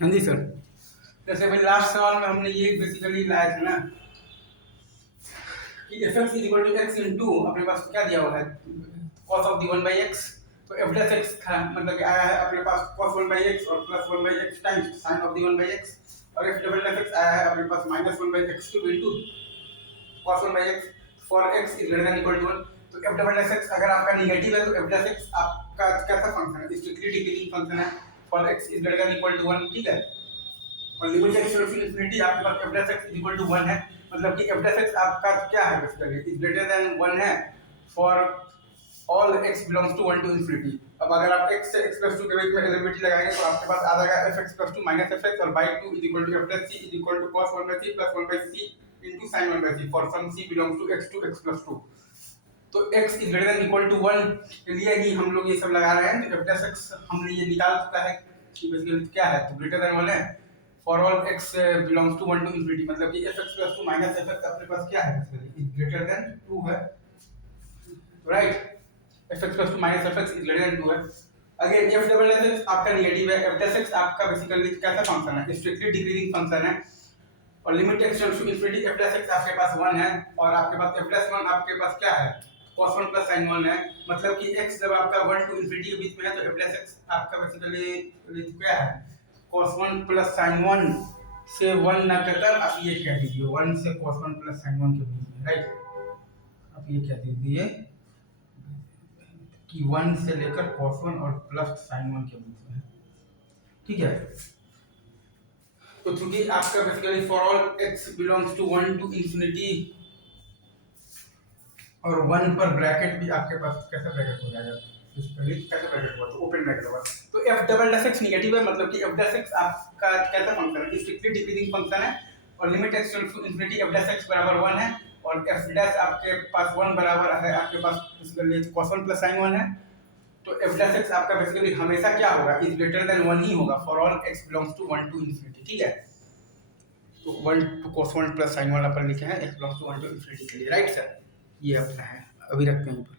हाँ जी सर। जैसे भाई लास्ट सवाल में हमने ये बेसिकली लाया था ना कि F X equal to X into अपने पास क्या दिया हुआ है cos of the one by X. तो एफ डैश एक्स था मतलब कि आया है अपने पास कॉस वन बाई एक्स और plus one by X times sine of the one by X. और एफ डबल डैश एक्स आया है अपने पास minus one by X cube into cos 1 by x for x is greater than equal to 1। तो f double dash x अगर आपका negative है तो f डैश x आपका कैसा फंक्शन है, स्ट्रिक्टली डिक्रीजिंग फंक्शन है for x is greater than equal to 1, ठीक है। और लिमिट x टू इंफिनिटी आपके पास f dash x is equal to 1 है, मतलब कि f डैश x आपका क्या है बेसिकली is greater than 1 है for all x belongs to 1 to infinity। अब अगर आप x से x plus 2 के बीच में डेरिवेटिव लगाएंगे तो आपके पास आ जाएगा fx plus 2 minus fx और by 2 is equal to f plus c is equal to cos 1 by c plus 1 by c into sin 1 by c for some c belongs to x plus 2। तो x is greater than equal to 1 के लिए ही हम लोग ये सब लगा रहे हैं। तो f plus x हमने ये निकाल चुका है कि बेसिकली क्या है, तो greater than 1 है for all x belongs to 1 to infinity, मतलब कि fx plus 2 minus fx अपने पास क्या है बेसिकली is greater than 2 है, right. fx plus 2 minus fx is greater than 2 है। Again f double dash x आपका नेगेटिव है, f डैश x आपका बेसिकली कैसा फंक्शन है, स्ट्रिक्टली डिक्रीजिंग फंक्शन है। और limit x tends to infinity f dash x आपके पास 1 है और आपके पास f प्लस 1 आपके पास क्या है cos 1 plus sin 1 है, मतलब कि x जब आपका 1 टू इंफिनिटी के बीच में है तो f डैश x आपका बेसिकली क्या है cos 1 plus sin 1 से 1 ना कहकर आप ये कह दीजिए 1 से cos 1 plus sin 1 के बीच में, राइट। आप ये कह दीजिए कि 1 से लेकर cos 1 और प्लस sin 1 के बीच में, ठीक है। तो चूंकि आपका basically for all x belongs to 1 to infinity और 1 पर ब्रैकेट भी आपके पास कैसा ब्रैकेट हो जाएगा, बेसिकली कैसा ब्रैकेट हुआ तो ओपन ब्रैकेट होगा। तो f double dash x negative है, मतलब कि f डैश x आपका कैसा फंक्शन है, स्ट्रिक्टली डिक्रीजिंग फंक्शन है। और limit x to infinity f dash x बराबर 1 है और f डैश आपके पास 1 बराबर है आपके पास बेसिकली cos 1 plus sin 1 है। तो f डैश x आपका बेसिकली हमेशा क्या होगा, इज ग्रेटर देन 1 ही होगा for all x belongs to 1 to infinity, ठीक है। तो 1 टू cos 1 plus sin 1 अपन लिखे हैं x belongs to 1 to infinity के लिए, राइट सर। ये अपना है, अभी रखते हैं।